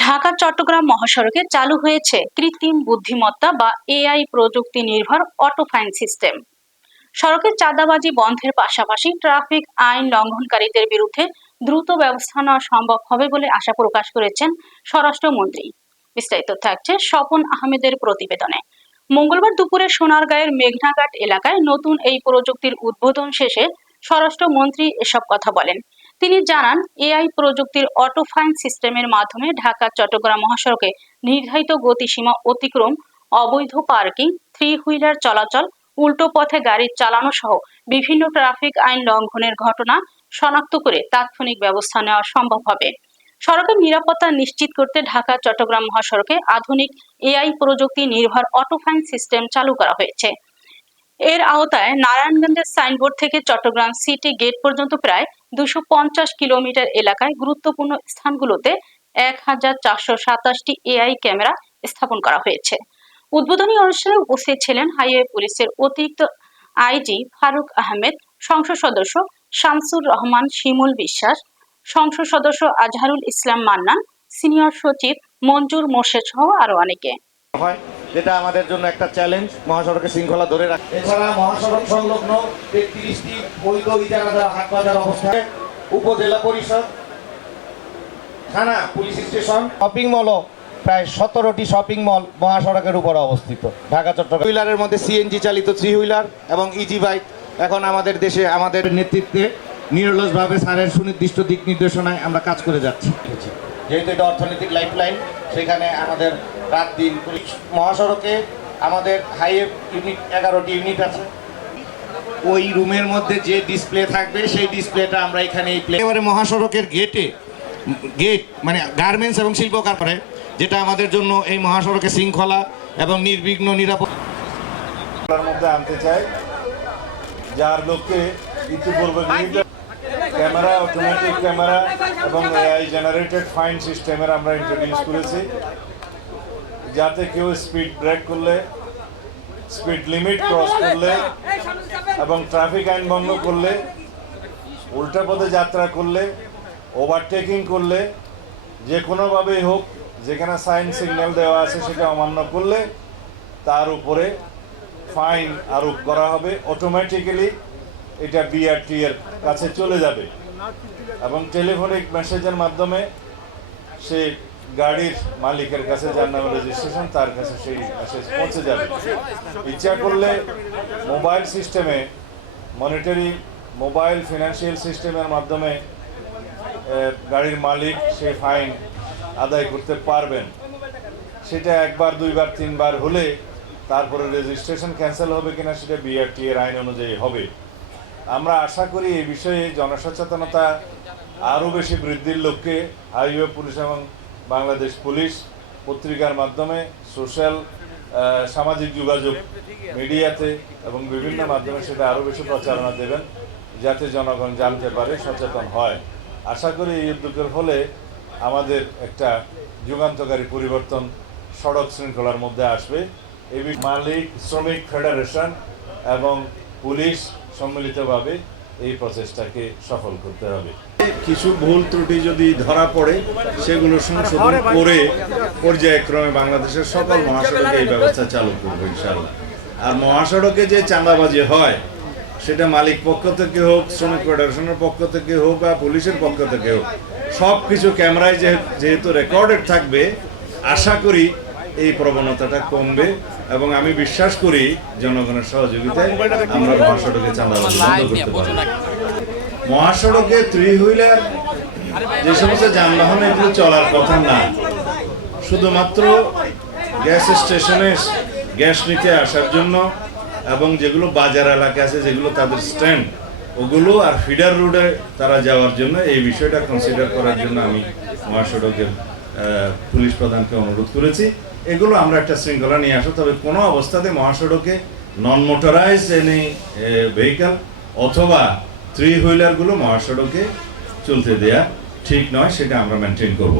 ঢাকা চট্টগ্রাম মহাসড়কে চালু হয়েছে কৃত্রিম বুদ্ধিমত্তা বা এআই প্রযুক্তি নির্ভর অটো ফাইন সিস্টেম। সড়কে চাঁদাবাজি বন্ধের পাশাপাশি ট্রাফিক আইন লঙ্ঘনকারীদের বিরুদ্ধে দ্রুত ব্যবস্থা নেওয়া সম্ভব হবে বলে আশা প্রকাশ করেছেন স্বরাষ্ট্রমন্ত্রী। বিস্তারিত থাকছে স্বপন আহমেদের প্রতিবেদনে। মঙ্গলবার দুপুরে সোনারগাঁয়ের মেঘনাঘাট এলাকায় নতুন এই প্রযুক্তির উদ্বোধন শেষে স্বরাষ্ট্রমন্ত্রী এসব কথা বলেন। তিনি জানান, এআই প্রযুক্তির অটো ফাইন সিস্টেমের মাধ্যমে ঢাকা চট্টগ্রাম মহাসড়কে নির্ধারিত গতিসীমা অতিক্রম, অবৈধ পার্কিং, থ্রি হুইলার চলাচল, উল্টো পথে গাড়ি চালানো সহ বিভিন্ন ট্রাফিক আইন লঙ্ঘনের ঘটনা শনাক্ত করে তাৎক্ষণিক ব্যবস্থা নেওয়া সম্ভব হবে। সড়কের নিরাপত্তা নিশ্চিত করতে ঢাকা চট্টগ্রাম মহাসড়কে আধুনিক এআই প্রযুক্তি নির্ভর অটো ফাইন সিস্টেম চালু করা হয়েছে। এর আওতায় নারায়ণগঞ্জের সাইনবোর্ড থেকে চট্টগ্রাম সিটি গেট পর্যন্ত প্রায় 250 কিলোমিটার এলাকায় গুরুত্বপূর্ণ স্থানগুলোতে 1427টি এআই ক্যামেরা স্থাপন করা হয়েছে। উদ্বোধনী অনুষ্ঠানে উপস্থিত ছিলেন হাইওয়ে পুলিশের অতিরিক্ত আইজি ফারুক আহমেদ, সংসদ সদস্য শামসুর রহমান শিমুল বিশ্বাস, সংসদ সদস্য আজহারুল ইসলাম মান্নান, সিনিয়র সচিব মঞ্জুর মোর্শেদ সহ আরো অনেকে। যেটা আমাদের জন্য একটা চ্যালেঞ্জ, মহাসড়কের শৃঙ্খলা ধরে রাখা। এছাড়া মহাসড়ক সংলগ্ন 33টি বৈধ ইজারাদার হাটবাজার অবস্থায় উপজেলা পরিষদ, থানা, পুলিশ স্টেশন, শপিং মলও প্রায় 17টি শপিং মল মহাসড়কের উপর অবস্থিত। ঢাকা চট্টগ্রাম হুইলারের মধ্যে সিএনজি চালিত থ্রি হুইলার এবং ইজি বাইক এখন আমাদের দেশে আমাদের নেতৃত্বে নিরলসভাবে স্যারের সুনির্দিষ্ট দিক নির্দেশনায় আমরা কাজ করে যাচ্ছি। যেহেতু এটা অর্থনৈতিক লাইফলাইন, সেখানে আমাদের রাত দিন পুলিশ। মহাসড়কে আমাদের হাইওয়ে ইউনিট 11টি ইউনিট আছে। ওই রুমের মধ্যে যে ডিসপ্লে থাকবে সেই ডিসপ্লেটা আমরা এখানে একেবারে মহাসড়কের গেট মানে গার্মেন্টস এবং শিল্প কারখানায়, যেটা আমাদের জন্য এই মহাসড়কে শৃঙ্খলা এবং নির্বিঘ্ন নিরাপত্তার মধ্যে আনতে চাই, যার লক্ষ্যে ইতিপূর্বে ক্যামেরা, অটোমেটিক ক্যামেরা এবং এআই জেনারেটেড ফাইন সিস্টেমের আমরা ইন্ট্রোডিউস করেছি, যাতে কেউ স্পিড ব্রেক করলে, স্পিড লিমিট ক্রস করলে এবং ট্রাফিক আইন ভঙ্গ করলে, উল্টা পথে যাত্রা করলে, ওভারটেকিং করলে, যে কোনোভাবেই হোক যেখানে সাইন সিগন্যাল দেওয়া আছে সেটা অমান্য করলে তার উপরে ফাইন আরোপ করা হবে। অটোমেটিক্যালি এটা বিআরটি এর কাছে চলে যাবে এবং টেলিফোনিক মেসেজের মাধ্যমে সে গাড়ির মালিকের কাছে, যার নামে রেজিস্ট্রেশন, তার কাছে সেই মেসেজ পৌঁছে যাবে। ইচ্ছা করলে মোবাইল সিস্টেমে, মনিটরি মোবাইল ফিনান্সিয়াল সিস্টেমের মাধ্যমে গাড়ির মালিক সেই ফাইন আদায় করতে পারবেন। সেটা একবার, দুইবার, তিনবার হলে তারপরে রেজিস্ট্রেশন ক্যান্সেল হবে কিনা সেটা বিআরটি এর আইন অনুযায়ী হবে। আমরা আশা করি এই বিষয়ে জনসচেতনতা আরও বেশি বৃদ্ধির লক্ষ্যে হাইওয়ে পুলিশ এবং বাংলাদেশ পুলিশ পত্রিকার মাধ্যমে, সোশ্যাল সামাজিক যোগাযোগ মিডিয়াতে এবং বিভিন্ন মাধ্যমে সেটা আরও বেশি প্রচারণা দেবেন, যাতে জনগণ জানতে পারে, সচেতন হয়। আশা করি এই উদ্যোগের ফলে আমাদের একটা যুগান্তকারী পরিবর্তন সড়ক শৃঙ্খলার মধ্যে আসবে। এই মালিক, শ্রমিক ফেডারেশন এবং পুলিশ সম্মিলিতভাবে এই প্রচেষ্টাকে সফল করতে হবে। কিছু ভুল ত্রুটি যদি ধরা পড়ে সেগুলো সংশোধন করে পর্যায়ক্রমে বাংলাদেশের সকল মহাসড়কে এই ব্যবস্থা চালু করবো ইনশাআল্লাহ। আর মহাসড়কে যে চাঁদাবাজি হয় সেটা মালিক পক্ষ থেকে হোক, শ্রমিক ফেডারেশনের পক্ষ থেকে হোক বা পুলিশের পক্ষ থেকে হোক, সব কিছু ক্যামেরায় যেহেতু রেকর্ডেড থাকবে, আশা করি এই প্রবণতাটা কমবে এবং আমি বিশ্বাস করি জনগণের সহযোগিতায় আমরা মহাসড়কে চাঁদাবাজি বন্ধ করতে পারব। মহাসড়কে থ্রি হুইলার যে সমস্ত যানবাহন, এগুলো চলার কথা না, শুধুমাত্র গ্যাস স্টেশনে গ্যাস নিতে আসার জন্য এবং যেগুলো বাজার এলাকা আছে, যেগুলো তাদের স্ট্যান্ড, ওগুলো আর ফিডার রোডে তারা যাওয়ার জন্য এই বিষয়টা কনসিডার করার জন্য আমি মহাসড়কের পুলিশ প্রধানকে অনুরোধ করেছি। এগুলো আমরা একটা শৃঙ্খলা নিয়ে আসো, তবে কোনো অবস্থাতে মহাসড়কে নন মোটরাইজ এনি ভেহিক্যাল অথবা থ্রি হুইলারগুলো মহাসড়কে চলতে দেয়া ঠিক নয়, সেটা আমরা মেনটেন করব।